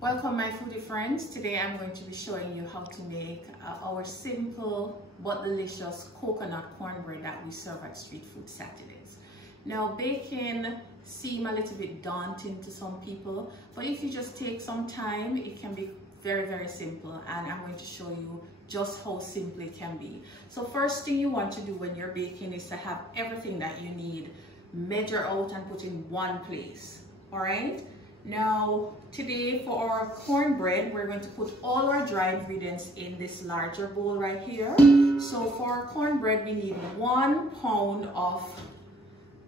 Welcome my foodie friends. Today I'm going to be showing you how to make our simple but delicious coconut cornbread that we serve at Street Food Saturdays. Now baking seems a little bit daunting to some people, but if you just take some time, it can be very simple, and I'm going to show you just how simple it can be. So first thing you want to do when you're baking is to have everything that you need measure out and put in one place. All right. Now today for our cornbread, we're going to put all our dry ingredients in this larger bowl right here. So for our cornbread, we need 1 pound of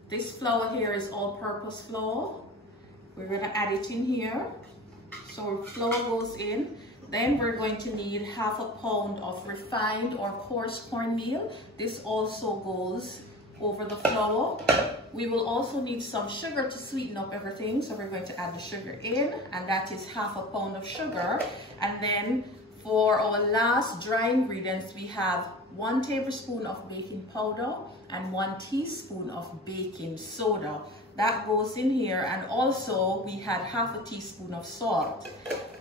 this flour. Here is all-purpose flour. We're going to add it in here. So flour goes in. Then we're going to need 1/2 pound of refined or coarse cornmeal. This also goes over the flour. We will also need some sugar to sweeten up everything, so we're going to add the sugar in, and that is 1/2 pound of sugar. And then for our last dry ingredients, we have 1 tablespoon of baking powder and 1 teaspoon of baking soda. That goes in here, and also we had 1/2 teaspoon of salt.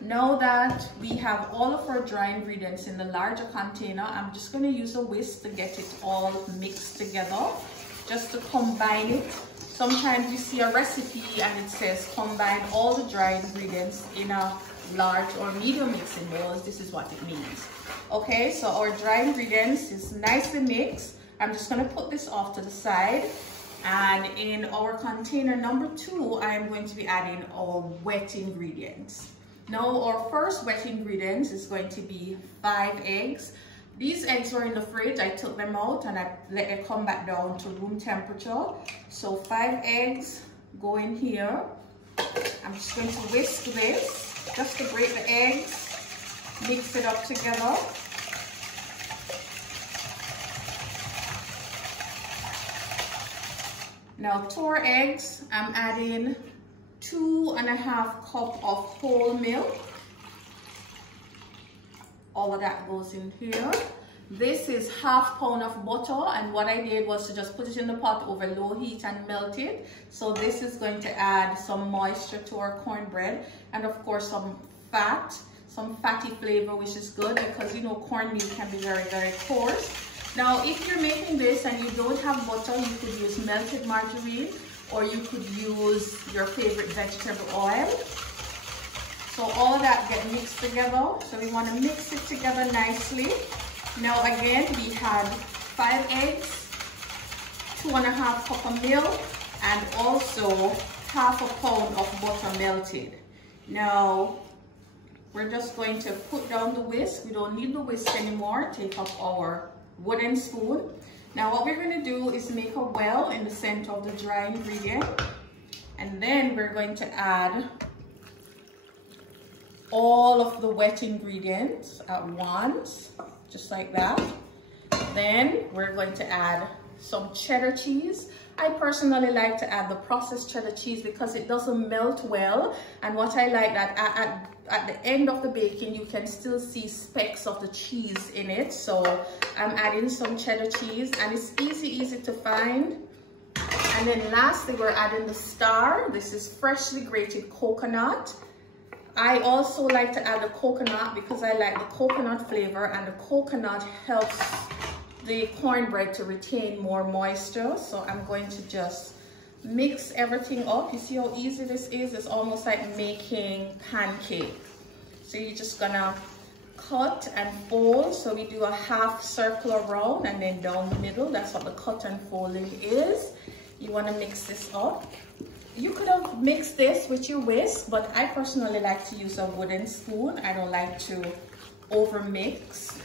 Now that we have all of our dry ingredients in the larger container, I'm just going to use a whisk to get it all mixed together, just to combine it. Sometimes you see a recipe and it says combine all the dry ingredients in a large or medium mixing bowl. This is what it means. Okay, so our dry ingredients is nicely mixed. I'm just going to put this off to the side. And in our container number 2, I am going to be adding our wet ingredients. Now our first wet ingredients is going to be 5 eggs. These eggs were in the fridge. I took them out and I let them come back down to room temperature. So 5 eggs go in here. I'm just going to whisk this just to break the eggs, mix it up together. Now to our eggs, I'm adding 2½ cup of whole milk. All of that goes in here. This is 1/2 pound of butter, and what I did was to just put it in the pot over low heat and melt it. So this is going to add some moisture to our cornbread, and of course some fat, some fatty flavor, which is good because you know cornmeal can be very coarse. Now if you're making this and you don't have butter, you could use melted margarine, or you could use your favorite vegetable oil. So all of that get mixed together. So we want to mix it together nicely. Now again, we had 5 eggs, 2½ cup of milk, and also 1/2 pound of butter melted. Now we're just going to put down the whisk. We don't need the whisk anymore. Take up our wooden spoon. Now what we're going to do is make a well in the center of the dry ingredient, and then we're going to add all of the wet ingredients at once, just like that. Then we're going to add some cheddar cheese. I personally like to add the processed cheddar cheese because it doesn't melt well, and what I like that at the end of the baking you can still see specks of the cheese in it. So I'm adding some cheddar cheese, and it's easy to find. And then lastly, we're adding the star. This is freshly grated coconut. I also like to add the coconut because I like the coconut flavor, and the coconut helps the cornbread to retain more moisture. So I'm going to just mix everything up. You see how easy this is? It's almost like making pancake. So you're just gonna cut and fold. So we do a 1/2 circle around and then down the middle. That's what the cut and folding is. You want to mix this up. You could have mixed this with your whisk, but I personally like to use a wooden spoon. I don't like to over mix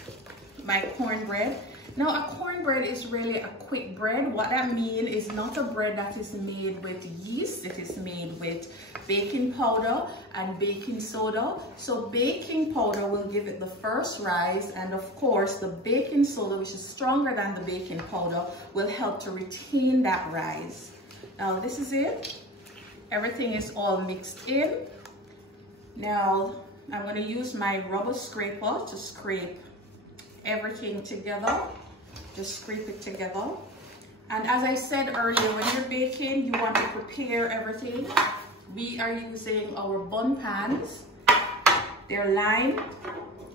my cornbread. Now a cornbread is really a quick bread. What that means is not a bread that is made with yeast. It is made with baking powder and baking soda. So baking powder will give it the first rise, and of course the baking soda, which is stronger than the baking powder, will help to retain that rise. Now this is it. Everything is all mixed in. Now I'm going to use my rubber scraper to scrape everything together. Just scrape it together. And as I said earlier, when you're baking, you want to prepare everything. We are using our bun pans, They're lined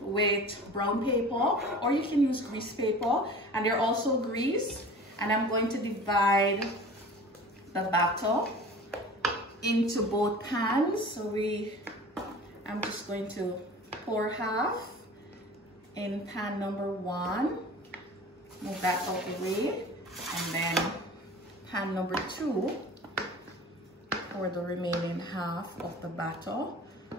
with brown paper, or you can use grease paper, and they're also greased. And I'm going to divide the batter into both pans. So I'm just going to pour half in pan number 1, move that out the way, and then pan number 2, pour the remaining half of the batter.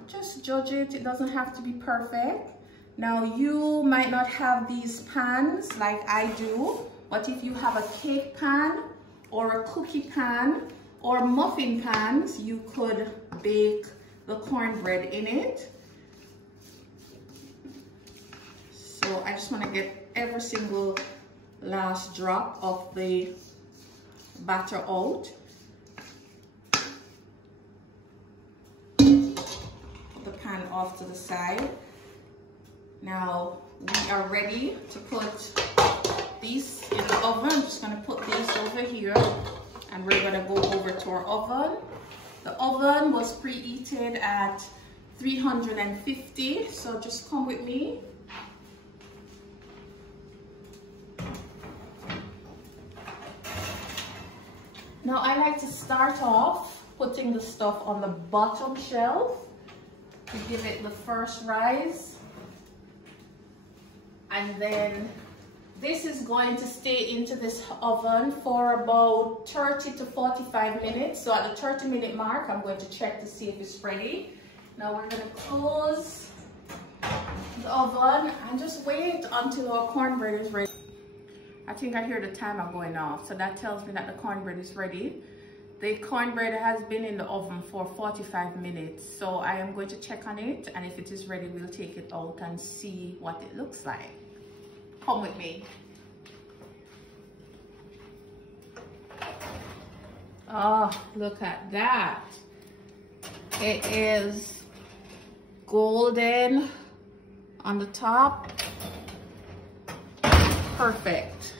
Just judge it, it doesn't have to be perfect. Now you might not have these pans like I do, but if you have a cake pan or a cookie pan or muffin pans, you could bake the cornbread in it. So I just want to get every single last drop of the batter out. Put the pan off to the side. Now we are ready to put these in the oven. I'm just going to put these over here, and we're going to go over to our oven. The oven was preheated at 350, so just come with me. Now I like to start off putting the stuff on the bottom shelf to give it the first rise. And then this is going to stay into this oven for about 30 to 45 minutes. So at the 30-minute mark, I'm going to check to see if it's ready. Now we're going to close the oven and just wait until our cornbread is ready. I think I hear the timer going off, so that tells me that the cornbread is ready. The cornbread has been in the oven for 45 minutes, so I am going to check on it, and if it is ready, we'll take it out and see what it looks like. Come with me. Oh, look at that. It is golden on the top. Perfect.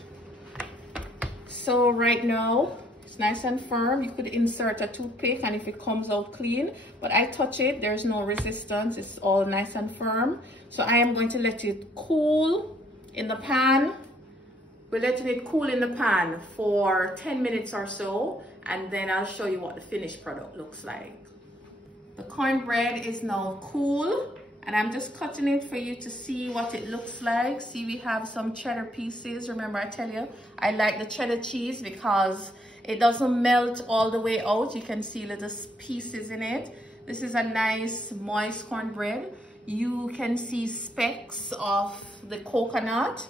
So right now, it's nice and firm. You could insert a toothpick and if it comes out clean, but I touch it, there's no resistance. It's all nice and firm. So I am going to let it cool in the pan. We're letting it cool in the pan for 10 minutes or so, and then I'll show you what the finished product looks like. The cornbread is now cool, and I'm just cutting it for you to see what it looks like. See, we have some cheddar pieces. Remember, I tell you, I like the cheddar cheese because it doesn't melt all the way out. You can see little pieces in it. This is a nice moist cornbread. You can see specks of the coconut.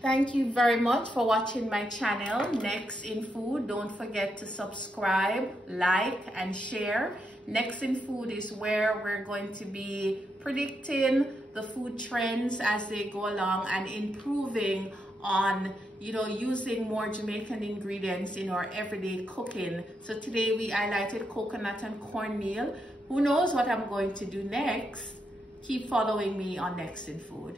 Thank you very much for watching my channel, Next in Food. Don't forget to subscribe, like, and share. Next in Food is where we're going to be predicting the food trends as they go along and improving on, using more Jamaican ingredients in our everyday cooking. So today we highlighted coconut and cornmeal. Who knows what I'm going to do next? Keep following me on Next in Food.